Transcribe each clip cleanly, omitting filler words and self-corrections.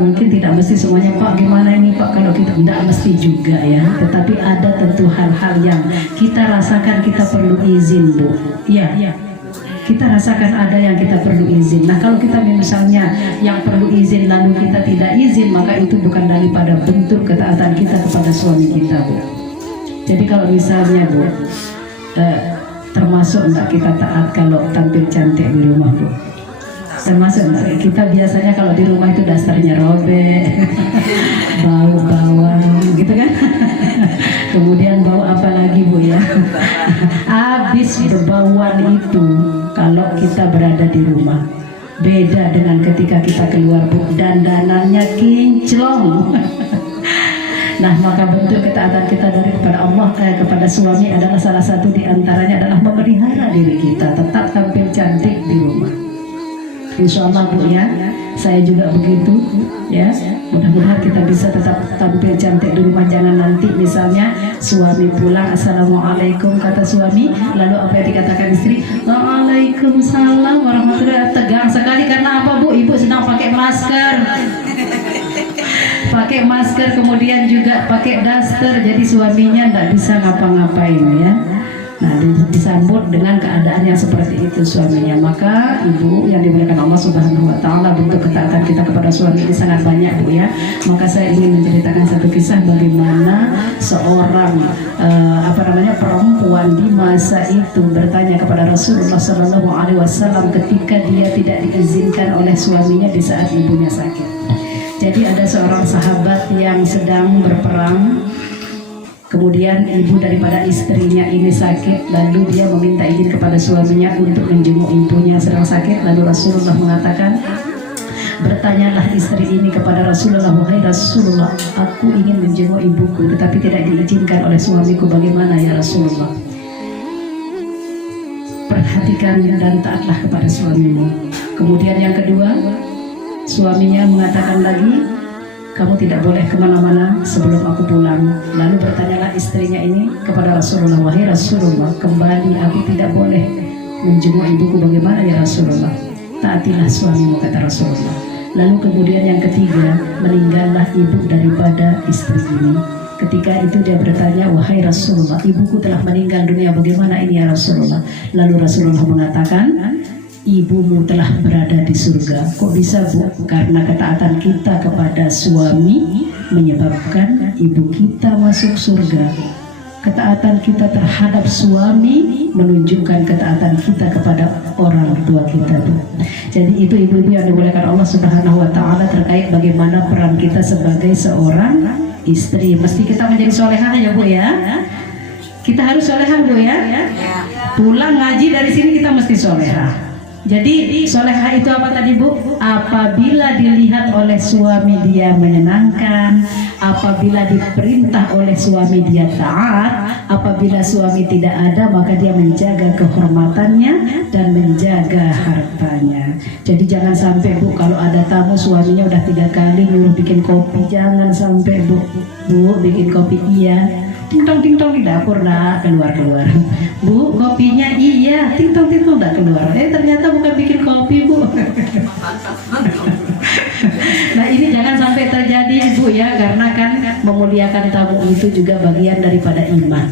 Mungkin tidak mesti semuanya, Pak gimana ini Pak, kalau kita tidak mesti juga ya, tetapi ada tentu hal-hal yang kita rasakan kita perlu izin, Bu ya, kita rasakan ada yang kita perlu izin. Nah kalau kita misalnya yang perlu izin lalu kita tidak izin, maka itu bukan daripada bentuk ketaatan kita kepada suami kita, Bu. Jadi kalau misalnya, Bu, termasuk enggak kita taat kalau tampil cantik di rumah, Bu? Termasuk enggak? Kita biasanya kalau di rumah itu dasarnya robek, bau bawang gitu kan. Kemudian bau apa lagi, Bu ya? Habis berbauan itu kalau kita berada di rumah. Beda dengan ketika kita keluar, Bu, dandanannya kinclong. Nah maka bentuk ketaatan kita dari kepada Allah kepada suami adalah salah satu di antaranya adalah memelihara diri kita tetap tampil cantik di rumah. Insya Allah, Bu ya, saya juga begitu ya. Mudah-mudahan kita bisa tetap tampil cantik di rumah. Jangan nanti misalnya suami pulang, assalamualaikum kata suami, lalu apa yang dikatakan istri, waalaikumsalam warahmatullahi wabarakatuh. Tegang sekali karena apa, Bu? Ibu sedang pakai masker. Pakai masker, kemudian juga pakai daster, jadi suaminya tidak bisa ngapa-ngapain ya. Nah disambut dengan keadaan yang seperti itu suaminya. Maka ibu yang dimuliakan Allah Subhanahu Wa Taala, bentuk ketaatan kita kepada suami ini sangat banyak, Bu ya. Maka saya ingin menceritakan satu kisah bagaimana seorang perempuan di masa itu bertanya kepada Rasulullah Sallallahu Alaihi Wasallam ketika dia tidak diizinkan oleh suaminya di saat ibunya sakit. Jadi ada seorang sahabat yang sedang berperang, kemudian ibu daripada istrinya ini sakit, lalu dia meminta izin kepada suaminya untuk menjenguk ibunya sedang sakit. Lalu Rasulullah mengatakan, bertanyalah istri ini kepada Rasulullah, wahai Rasulullah, aku ingin menjenguk ibuku tetapi tidak diizinkan oleh suamiku, bagaimana ya Rasulullah? Perhatikan dan taatlah kepada suamimu. Kemudian yang kedua, suaminya mengatakan lagi, kamu tidak boleh kemana-mana sebelum aku pulang. Lalu bertanyalah istrinya ini kepada Rasulullah, wahai Rasulullah, kembali aku tidak boleh menjenguk ibuku, bagaimana ya Rasulullah? Taatilah suamimu kata Rasulullah. Lalu kemudian yang ketiga, meninggallah ibu daripada istri ini. Ketika itu dia bertanya, wahai Rasulullah, ibuku telah meninggal dunia, bagaimana ini ya Rasulullah? Lalu Rasulullah mengatakan, ibumu telah berada di surga. Kok bisa, Bu? Karena ketaatan kita kepada suami menyebabkan ibu kita masuk surga. Ketaatan kita terhadap suami menunjukkan ketaatan kita kepada orang tua kita, Bu. Jadi itu ibu-ibu yang dimuliakan Allah Subhanahu Wa Taala terkait bagaimana peran kita sebagai seorang istri. Mesti kita menjadi solehah ya, Bu ya. Kita harus solehah, Bu ya. Pulang ngaji dari sini kita mesti solehah. Jadi solehah itu apa tadi, Bu? Apabila dilihat oleh suami dia menyenangkan, apabila diperintah oleh suami dia taat, apabila suami tidak ada maka dia menjaga kehormatannya dan menjaga hartanya. Jadi jangan sampai, Bu, kalau ada tamu suaminya udah 3 kali nyuruh bikin kopi, jangan sampai, Bu. Bu, bikin kopi iya, ting-tong di dapur dah keluar. Bu, kopinya iya, ting-tong dah keluar. Ternyata bukan bikin kopi, Bu. Nah ini jangan sampai terjadi, Bu ya, karena kan memuliakan tamu itu juga bagian daripada iman.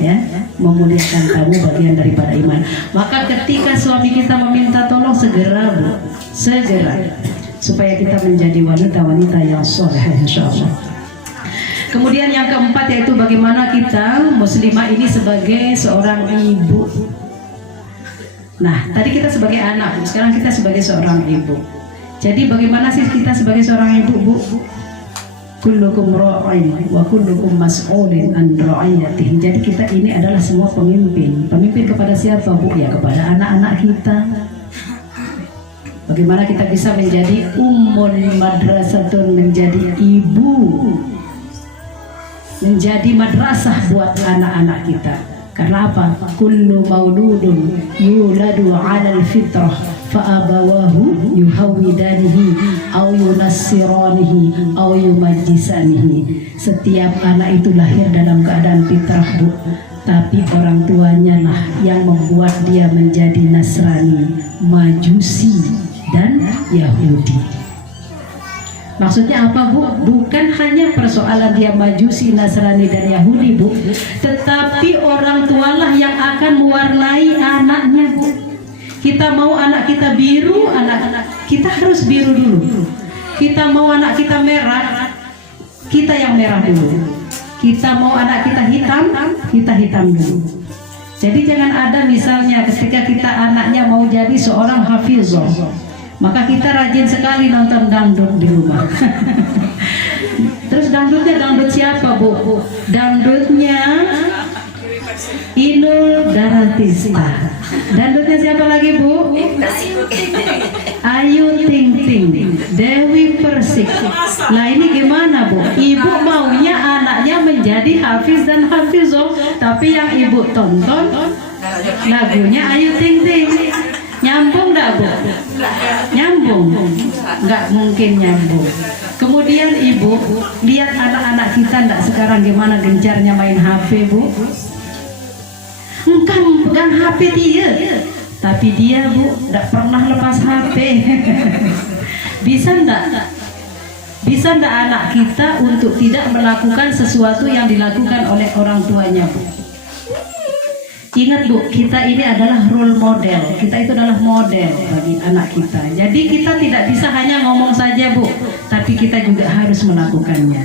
Ya, memuliakan tamu bagian daripada iman. Maka ketika suami kita meminta tolong, segera, Bu, segera, supaya kita menjadi wanita-wanita yang soleh, insyaallah. Kemudian yang keempat yaitu bagaimana kita muslimah ini sebagai seorang ibu. Nah tadi kita sebagai anak, sekarang kita sebagai seorang ibu. Jadi bagaimana sih kita sebagai seorang ibu, Bu? Kullukum ra'in wa kullukum mas'ulin an ra'iyatihi. Jadi kita ini adalah semua pemimpin. Pemimpin kepada siapa, Bu? Ya kepada anak-anak kita. Bagaimana kita bisa menjadi ummul madrasatun, menjadi ibu, menjadi madrasah buat anak-anak kita. Karena apa? Kullu mauludun yuladu 'alal fitrah fa abawahu yuhawidanihi aw yunassiranihi aw yumajjisanihi. Setiap anak itu lahir dalam keadaan fitrah, Bu, tapi orang tuanya lah yang membuat dia menjadi Nasrani, Majusi dan Yahudi. Maksudnya apa Bu? Bukan hanya persoalan dia Majusi, Nasrani dan Yahudi Bu, tetapi orang tualah yang akan mewarnai anaknya Bu. Kita mau anak kita biru, anak-anak kita harus biru dulu. Kita mau anak kita merah, kita yang merah dulu. Kita mau anak kita hitam, kita hitam dulu. Jadi jangan ada misalnya ketika kita anaknya mau jadi seorang hafizah, maka kita rajin sekali nonton dangdut di rumah. Terus dangdutnya dangdut siapa Bu? Dangdutnya Inul Daratista. Dangdutnya siapa lagi Bu? Ayu Ting Ting, Dewi Persik. Nah ini gimana Bu? Ibu maunya anaknya menjadi hafiz dan hafizah, tapi yang ibu tonton lagunya Ayu Ting Ting. Nyambung nggak Bu? Nyambung? Nggak mungkin nyambung. Kemudian ibu lihat anak-anak kita nggak sekarang gimana gencarnya main HP Bu? Engkau pegang HP dia, tapi dia Bu tidak pernah lepas HP. Bisa enggak? Bisa enggak anak kita untuk tidak melakukan sesuatu yang dilakukan oleh orang tuanya Bu? Ingat Bu, kita ini adalah role model. Kita itu adalah model bagi anak kita. Jadi kita tidak bisa hanya ngomong saja Bu, tapi kita juga harus melakukannya.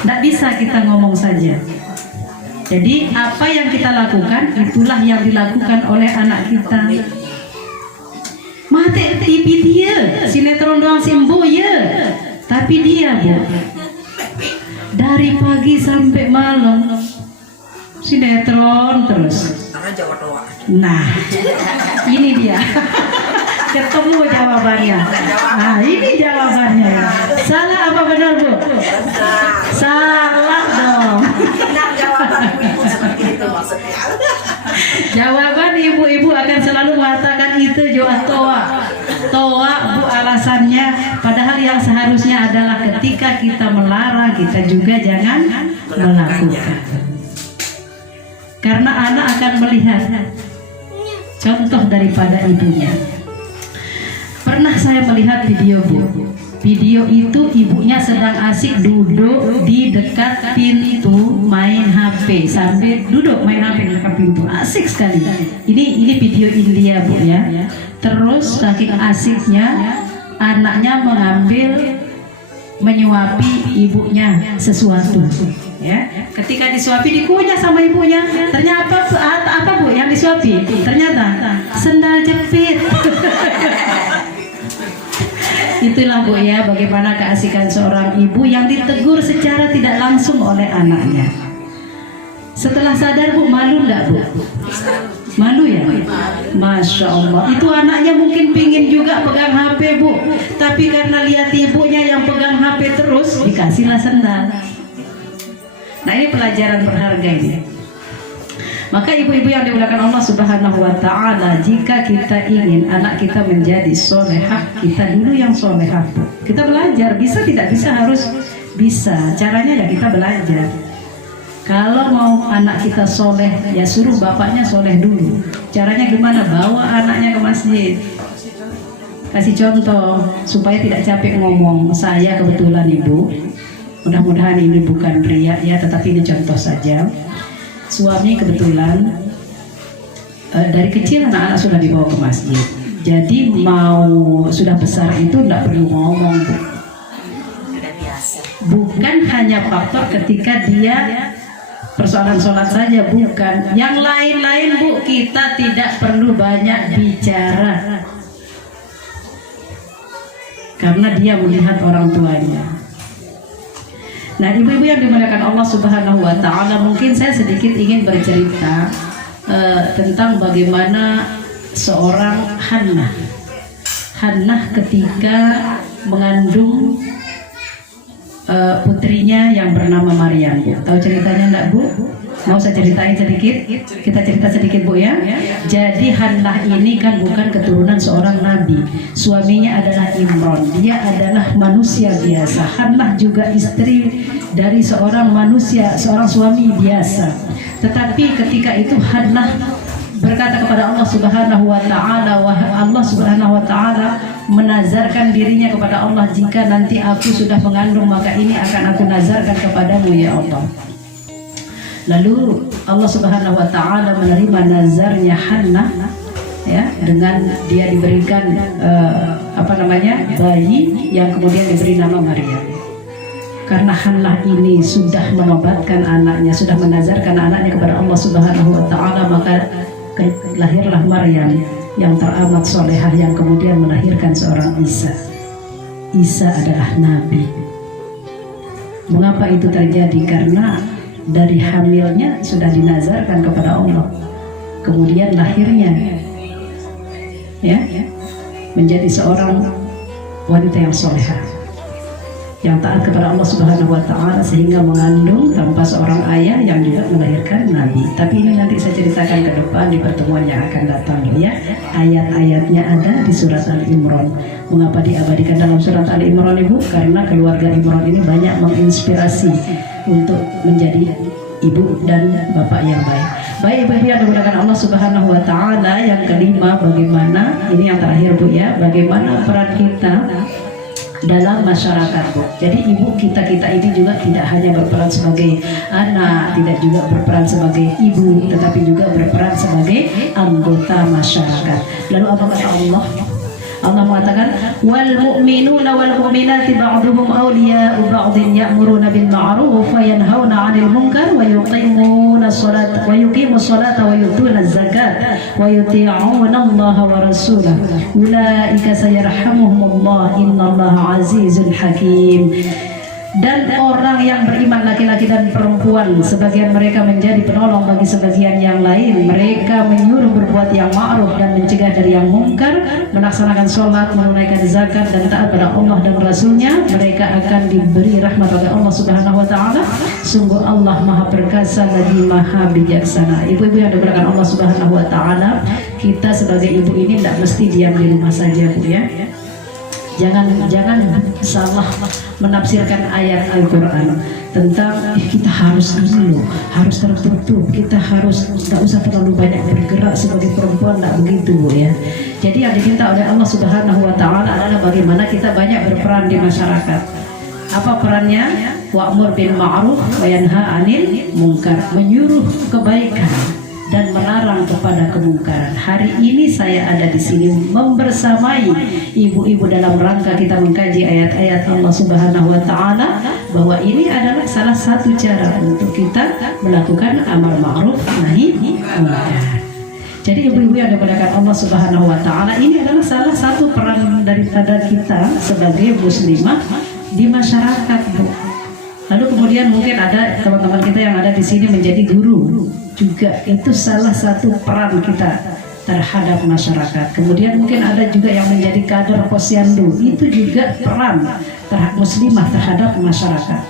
Tidak bisa kita ngomong saja. Jadi apa yang kita lakukan, itulah yang dilakukan oleh anak kita. Mati TV dia, sinetron doang simbo ya. Tapi dia Bu, dari pagi sampai malam sinetron terus. Nah, ini dia. Ketemu jawabannya. Nah, ini jawabannya. Salah apa benar Bu? Salah dong. Jawaban ibu-ibu akan selalu mengatakan itu Joah toa Bu, alasannya padahal yang seharusnya adalah ketika kita melarang, kita juga jangan melakukan. Karena anak akan melihat contoh daripada ibunya. Pernah saya melihat video Bu. Video itu ibunya sedang asik duduk di dekat pintu main HP, sambil duduk main HP di dekat pintu, asik sekali. Ini video India Bu ya. Terus saking asiknya anaknya menyuapi ibunya sesuatu. Ya, ketika disuapi dikunyah sama ibunya. Ternyata apa Bu yang disuapi? Ternyata sendal jepit. Itulah Bu ya, bagaimana keasikan seorang ibu yang ditegur secara tidak langsung oleh anaknya. Setelah sadar Bu, malu nggak Bu? Malu ya? Masya Allah. Itu anaknya mungkin pingin juga pegang HP Bu, tapi karena lihat ibunya yang pegang HP terus, dikasihlah sendal. Nah ini pelajaran berharga ini. Maka ibu-ibu yang dimuliakan Allah Subhanahu wa Ta'ala, jika kita ingin anak kita menjadi solehah, kita dulu yang solehah. Kita belajar, bisa tidak bisa harus bisa. Caranya ya kita belajar. Kalau mau anak kita soleh, ya suruh bapaknya soleh dulu. Caranya gimana? Bawa anaknya ke masjid. Kasih contoh supaya tidak capek ngomong. Saya kebetulan ibu, mudah-mudahan ini bukan riya ya, tetapi ini contoh saja. Suami kebetulan dari kecil anak-anak sudah dibawa ke masjid. Jadi mau sudah besar itu tidak perlu ngomong. Bukan hanya faktor ketika dia persoalan sholat saja, bukan. Yang lain-lain Bu, kita tidak perlu banyak bicara. Karena dia melihat orang tuanya. Nah ibu-ibu yang dimuliakan Allah Subhanahu wa Ta'ala, mungkin saya sedikit ingin bercerita tentang bagaimana seorang Hannah ketika mengandung putrinya yang bernama Maryam. Tahu ceritanya enggak Bu? Mau saya ceritain sedikit? Kita cerita sedikit Bu ya. Jadi Hannah ini kan bukan keturunan seorang nabi. Suaminya adalah Imran. Dia adalah manusia biasa. Hannah juga istri dari seorang manusia, seorang suami biasa. Tetapi ketika itu Hannah berkata kepada Allah Subhanahu wa taala, Allah Subhanahu wa taala menazarkan dirinya kepada Allah, jika nanti aku sudah mengandung maka ini akan aku nazarkan kepadamu ya Allah. Lalu Allah Subhanahu wa taala menerima nazarnya Hannah ya, dengan dia diberikan bayi yang kemudian diberi nama Maryam. Karena Hannah ini sudah menobatkan anaknya, sudah menazarkan anaknya kepada Allah Subhanahu wa taala, maka lahirlah Maryam yang teramat solehah yang kemudian melahirkan seorang Isa. Isa adalah nabi. Mengapa itu terjadi? Karena dari hamilnya sudah dinazarkan kepada Allah, kemudian lahirnya ya menjadi seorang wanita yang solehah, yang taat kepada Allah Subhanahu wa taala, sehingga mengandung tanpa seorang ayah yang juga melahirkan nabi. Tapi ini nanti saya ceritakan ke depan di pertemuan yang akan datang ya. Ayat-ayatnya ada di surat Al-Imran. Mengapa diabadikan dalam surat Al-Imran Ibu? Karena keluarga Imran ini banyak menginspirasi untuk menjadi ibu dan bapak yang baik. Baik ibu-ibu yang dimuliakan Allah Subhanahu wa taala, yang kelima, bagaimana, ini yang terakhir Bu ya, bagaimana peran kita dalam masyarakat Bu. Jadi ibu kita ini juga tidak hanya berperan sebagai anak, tidak juga berperan sebagai ibu, tetapi juga berperan sebagai anggota masyarakat. Lalu apa kata Allah? Allah mengatakan wal mu'minuna wal mu'minati ba'duhum awliya'u ba'din ya'muruna bil ma'ruf wa yanhauna 'anil munkar wa yuqimuna sholata wa yuqimus sholata wa yutuna zakat wa yuti'una Allah wa rasulahu ulaika sayarhamuhumullah innallaha 'azizun hakim. Dan orang yang beriman laki-laki dan perempuan, sebagian mereka menjadi penolong bagi sebagian yang lain. Mereka menyuruh berbuat yang ma'ruf dan mencegah dari yang mungkar, melaksanakan sholat, menunaikan zakat, dan taat pada Allah dan Rasulnya. Mereka akan diberi rahmat oleh Allah Subhanahu wa taala. Sungguh Allah Maha Perkasa lagi Maha Bijaksana. Ibu-ibu yang dimuliakan Allah Subhanahu wa taala, kita sebagai ibu ini tidak mesti diam di rumah saja Bu ya. Jangan salah menafsirkan ayat Al-Quran tentang kita harus dulu, harus tertutup, kita harus tidak usah terlalu banyak bergerak sebagai perempuan, tidak begitu Bu ya. Jadi yang diminta oleh Allah Subhanahu wa taala adalah bagaimana kita banyak berperan di masyarakat. Apa perannya? Wa'mur bil ma'ruf wa yanha 'anil munkar, menyuruh kebaikan dan melarang kepada kemungkaran. Hari ini saya ada di sini membersamai ibu-ibu dalam rangka kita mengkaji ayat-ayat Allah Subhanahu wa taala, bahwa ini adalah salah satu cara untuk kita melakukan amal ma'ruf nahi munkar. Jadi ibu-ibu yang dimuliakan Allah Subhanahu wa taala, ini adalah salah satu peran daripada kita sebagai muslimah di masyarakat Bu. Lalu kemudian mungkin ada teman-teman kita yang ada di sini menjadi guru juga, itu salah satu peran kita terhadap masyarakat. Kemudian mungkin ada juga yang menjadi kader posyandu, itu juga peran muslimah terhadap masyarakat.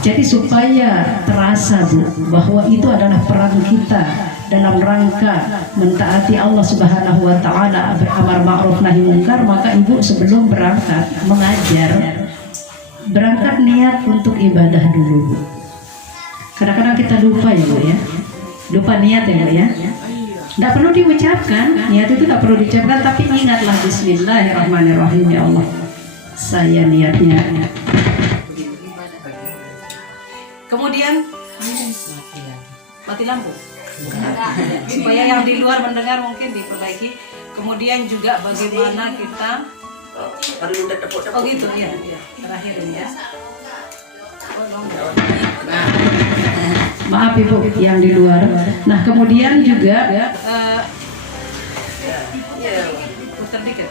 Jadi supaya terasa Bu bahwa itu adalah peran kita dalam rangka mentaati Allah Subhanahu wa taala, beramar ma'ruf nahi munkar, maka ibu sebelum berangkat mengajar, berangkat niat untuk ibadah dulu Bu. Kadang-kadang kita lupa ya Bu ya, lupa niat ya Bu ya. Tidak perlu diucapkan, niat itu tidak perlu diucapkan, tapi ingatlah Bismillahirrahmanirrahim, ya Allah saya niatnya. Kemudian mati lampu supaya yang di luar mendengar mungkin diperbaiki. Kemudian juga bagaimana kita oh gitu ya, terakhir ini ya. Maaf Ibu yang di luar. Nah kemudian juga putar dikit.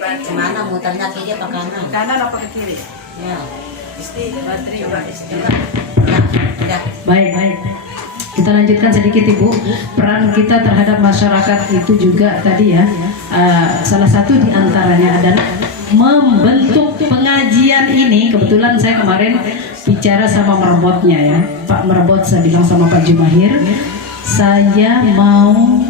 Gimana muternya, kiri apa kanan? Kanan apa ke kiri? Ya. Baterai. Ya. Baik. Kita lanjutkan sedikit Ibu. Peran kita terhadap masyarakat itu juga tadi ya, salah satu diantaranya adalah membentuk pengajian ini. Kebetulan saya kemarin bicara sama merebotnya ya, Pak Merebot, saya bilang sama Pak Jumahir, saya mau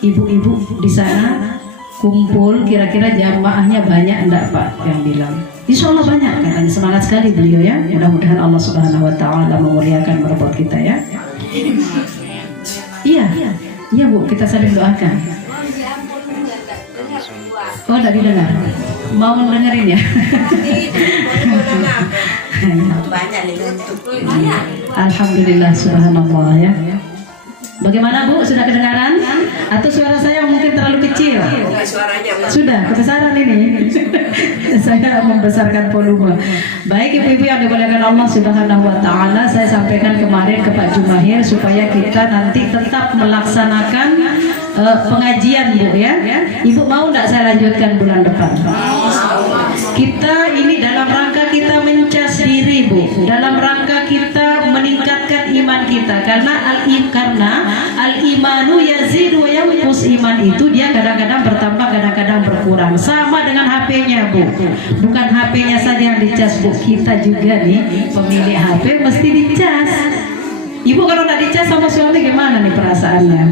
ibu-ibu di sana kumpul, kira-kira jamaahnya banyak enggak Pak? Yang bilang Insya Allah banyak katanya, semangat sekali beliau ya. Mudah-mudahan Allah Subhanahu Wa Taala memuliakan merebut kita ya. Iya Bu, kita saling doakan. Oh, tidak didengar. Mau dengerin ya? Banyak untuk. Alhamdulillah, subhanallah ya. Bagaimana Bu, sudah kedengaran? Atau suara saya mungkin terlalu kecil? Sudah, kebesaran ini. Saya membesarkan volume. Baik ibu-ibu yang dimuliakan Allah Subhanahu Wa Taala, saya sampaikan kemarin ke Pak Jumahir supaya kita nanti tetap melaksanakan pengajian Bu ya. Ibu mau tidak saya lanjutkan bulan depan? Kita ini dalam rangka kita mencas diri Bu, dalam rangka kita meningkatkan iman kita, karena al-imanu yazidu wa yanqus. Iman itu dia kadang-kadang bertambah, kadang-kadang berkurang. Sama dengan HP-nya Bu, bukan HP-nya saja yang dicas Bu, kita juga nih pemilik HP mesti dicas. Ibu kalau nggak dicas sama suami gimana nih perasaannya?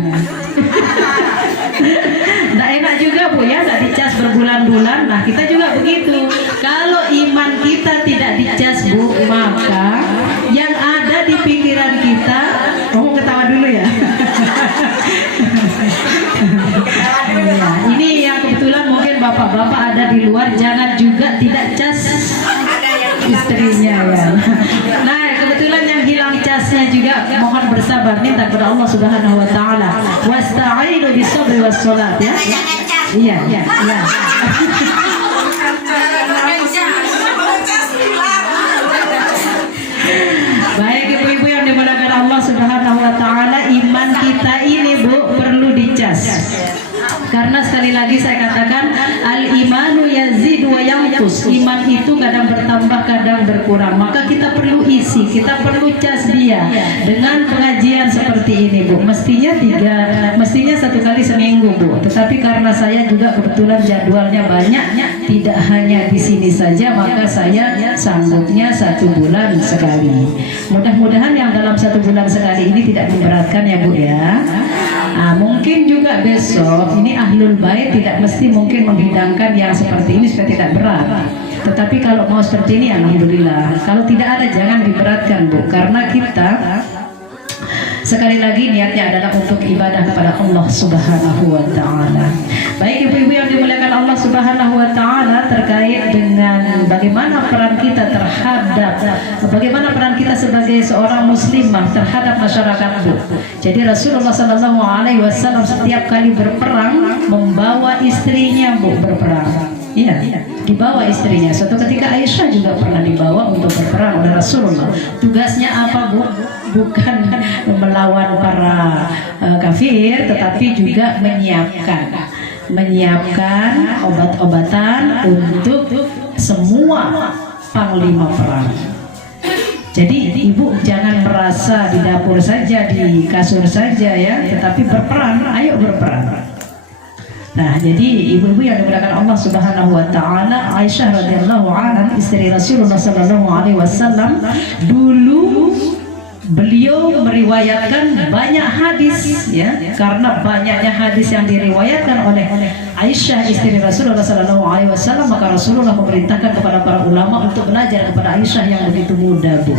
Nggak enak juga Bu ya, nggak dicas berbulan-bulan. Nah kita juga begitu. Kalau iman kita tidak dicas Bu, maka yang ada di pikiran kita, kamu ketawa dulu ya. Ya, ini yang kebetulan mungkin bapak-bapak ada di luar, jangan juga tidak cas istrinya ya. Nah kebetulan yang hilang casnya juga mohon bersabar, minta kepada Allah Subhanahu Wa Taala. Wasta'inu bis-sabri was-shalat ya. Iya. Baik ibu-ibu yang dimuliakan Allah Subhanahu Wa Taala, iman kita ini Bu perlu dicas. Karena sekali lagi saya katakan al-imanu yazidu wa yanqus. Iman itu kadang bertambah, kadang berkurang. Maka kita perlu isi, kita perlu cas dia dengan pengajian seperti ini Bu. Mestinya 1 kali seminggu Bu. Tetapi karena saya juga kebetulan jadwalnya banyak, tidak hanya di sini saja, maka saya sanggupnya 1 bulan sekali. Mudah-mudahan yang dalam 1 bulan sekali ini tidak memberatkan ya Bu ya. Nah, mungkin juga besok ini ahlul bait tidak mesti mungkin menghidangkan yang seperti ini supaya tidak berat. Tetapi kalau mau seperti ini alhamdulillah. Kalau tidak ada jangan diberatkan Bu, karena kita sekali lagi niatnya adalah untuk ibadah kepada Allah Subhanahu Wa Taala. Baik ibu-ibu yang dimuliakan Allah Subhanahu Wa Taala, terkait dengan bagaimana peran kita sebagai seorang muslimah terhadap masyarakat Bu. Jadi Rasulullah Sallallahu Alaihi Wasallam setiap kali berperang membawa istrinya Bu berperang. Iya, dibawa istrinya. Suatu ketika Aisyah juga pernah dibawa untuk berperang oleh Rasulullah. Tugasnya apa Bu? Bukan melawan para kafir, tetapi juga menyiapkan obat-obatan untuk semua panglima perang. Jadi ibu jangan merasa di dapur saja, di kasur saja ya, tetapi berperan, ayo berperan. Nah, jadi ibu-ibu yang dimuliakan Allah Subhanahu Wa Taala, Aisyah radhiyallahu anha, istri Rasulullah Sallallahu Alaihi Wasallam, dulu beliau meriwayatkan banyak hadis ya, karena banyaknya hadis yang diriwayatkan oleh Aisyah istri Rasulullah Sallallahu Alaihi Wasallam, maka Rasulullah memerintahkan kepada para ulama untuk belajar kepada Aisyah yang begitu muda Bu.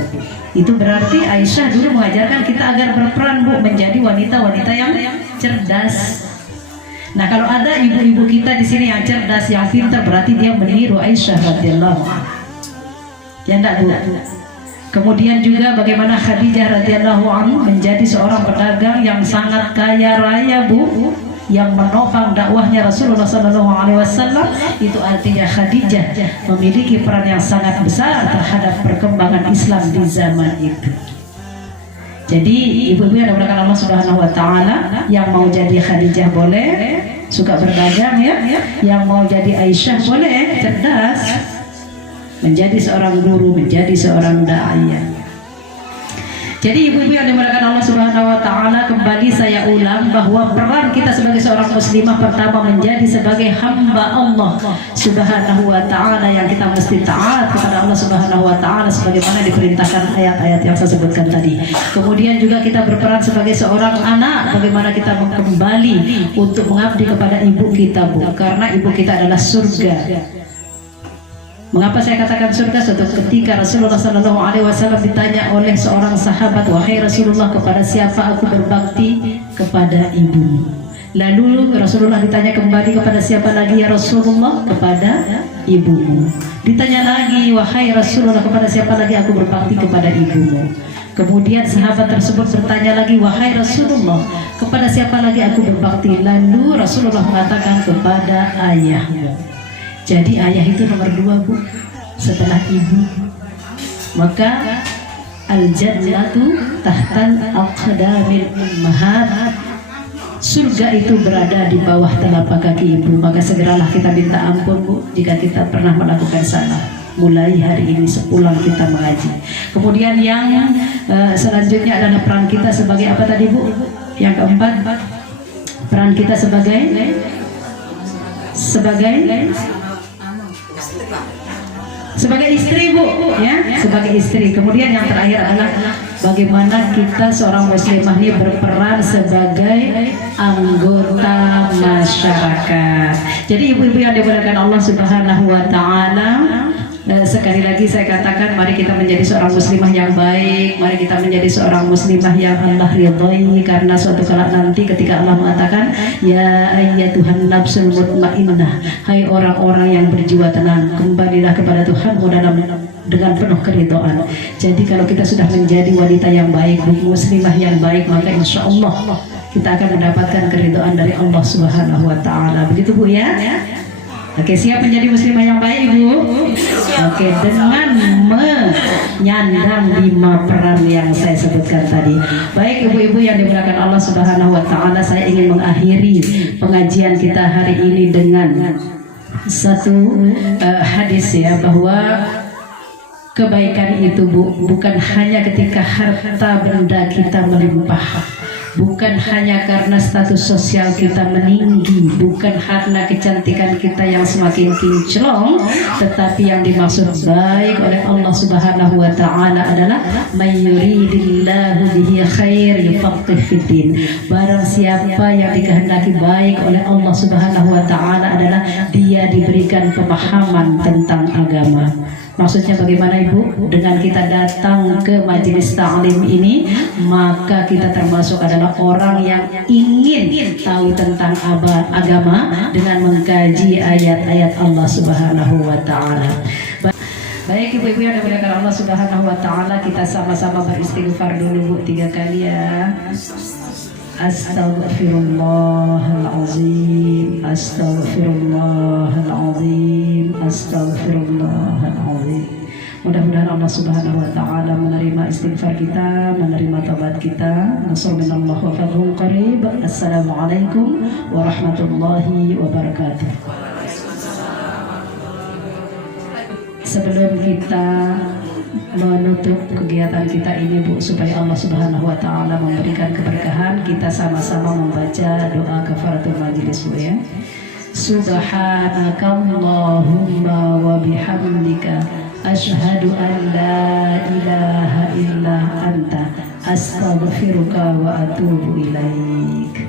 Itu berarti Aisyah dulu mengajarkan kita agar berperan Bu, menjadi wanita-wanita yang cerdas. Nah kalau ada ibu-ibu kita di sini yang cerdas, yang pintar, berarti dia meniru Aisyah radhiyallahu anha. Ya enggak Bu? Kemudian juga bagaimana Khadijah radhiyallahu anha menjadi seorang pedagang yang sangat kaya raya Bu, yang menopang dakwahnya Rasulullah Sallallahu Alaihi Wasallam. Itu artinya Khadijah memiliki peran yang sangat besar terhadap perkembangan Islam di zaman itu. Jadi ibu-ibu yang dimuliakan Allah Subhanahu Wa Taala, yang mau jadi Khadijah boleh, suka berdagang ya, yang mau jadi Aisyah boleh, cerdas, menjadi seorang guru, menjadi seorang dai. Jadi ibu-ibu yang dimuliakan Allah Subhanahu Wa Taala, kembali saya ulang bahwa peran kita sebagai seorang muslimah pertama menjadi sebagai hamba Allah Subhanahu Wa Taala, yang kita mesti taat kepada Allah Subhanahu Wa Taala sebagaimana diperintahkan ayat-ayat yang saya sebutkan tadi. Kemudian juga kita berperan sebagai seorang anak, bagaimana kita kembali untuk mengabdi kepada ibu kita Bu, karena ibu kita adalah surga. Mengapa saya katakan surga? Suatu ketika Rasulullah Sallallahu Alaihi Wasallam ditanya oleh seorang sahabat, wahai Rasulullah, kepada siapa aku berbakti? Kepada ibumu. Lalu Rasulullah ditanya kembali, kepada siapa lagi ya Rasulullah? Kepada ibumu. Ditanya lagi, wahai Rasulullah, kepada siapa lagi aku berbakti? Kepada ibumu. Kemudian sahabat tersebut bertanya lagi, wahai Rasulullah, kepada siapa lagi aku berbakti? Lalu Rasulullah mengatakan, kepada ayahmu. Jadi ayah itu nomor 2 Bu, setelah ibu. Maka al-jannatu tahtal aqdamil ummahat. Surga itu berada di bawah telapak kaki ibu. Maka segeralah kita minta ampun Bu jika kita pernah melakukan salah. Mulai hari ini sepulang kita mengaji. Kemudian yang selanjutnya adalah peran kita sebagai apa tadi Bu? Yang keempat, peran kita sebagai istri Bu, ya, sebagai istri. Kemudian yang terakhir adalah bagaimana kita seorang muslimah ini berperan sebagai anggota masyarakat. Jadi ibu-ibu yang dimuliakan Allah Subhanahu wa taala, sekali lagi saya katakan, mari kita menjadi seorang muslimah yang baik, mari kita menjadi seorang muslimah yang Allah ridhoi, karena suatu kala nanti ketika Allah mengatakan, ya ayyatuhan nafsul mutmainnah, hai orang-orang yang berjiwa tenang, kembalilah kepada Tuhanmu dengan penuh keridhaan. Jadi kalau kita sudah menjadi wanita yang baik, muslimah yang baik, maka insya Allah kita akan mendapatkan keridhaan dari Allah Subhanahu wa taala. Begitu Bu ya? Oke, siap menjadi muslimah yang baik Ibu? Oke, dengan menyandang 5 peran yang saya sebutkan tadi. Baik ibu-ibu yang dimuliakan Allah Subhanahu wa taala, saya ingin mengakhiri pengajian kita hari ini dengan satu hadis ya, bahwa kebaikan itu Bu, bukan hanya ketika harta benda kita melimpah, bukan hanya karena status sosial kita meninggi, bukan karena kecantikan kita yang semakin kinclong, tetapi yang dimaksud baik oleh Allah Subhanahu wa taala adalah may yuridillahu bihi khair yufaqih fiddin. Barang siapa yang dikehendaki baik oleh Allah Subhanahu wa taala adalah dia diberikan pemahaman tentang agama. Maksudnya bagaimana Ibu? Dengan kita datang ke majelis ta'lim ini, maka kita termasuk adalah orang yang ingin tahu tentang agama dengan mengkaji ayat-ayat Allah Subhanahu wa taala. Baik ibu-ibu yang dimuliakan Allah Subhanahu wa taala, kita sama-sama beristighfar dulu Bu 3 kali ya. Astaghfirullahaladzim, astaghfirullahaladzim, astaghfirullahaladzim. Mudah-mudahan Allah Subhanahu wa taala menerima istighfar kita, menerima taubat kita. Nasallallahu wa fadhul qarib. Assalamualaikum warahmatullahi wabarakatuh. Sebelum kita menutup kegiatan kita ini Bu, supaya Allah Subhanahu wa taala memberikan keberkahan, kita sama-sama membaca doa kafaratul majlis Bu ya. Subhanakallahumma wa bihamdika asyhadu an la ilaha illa anta astaghfiruka wa atubu ilaik.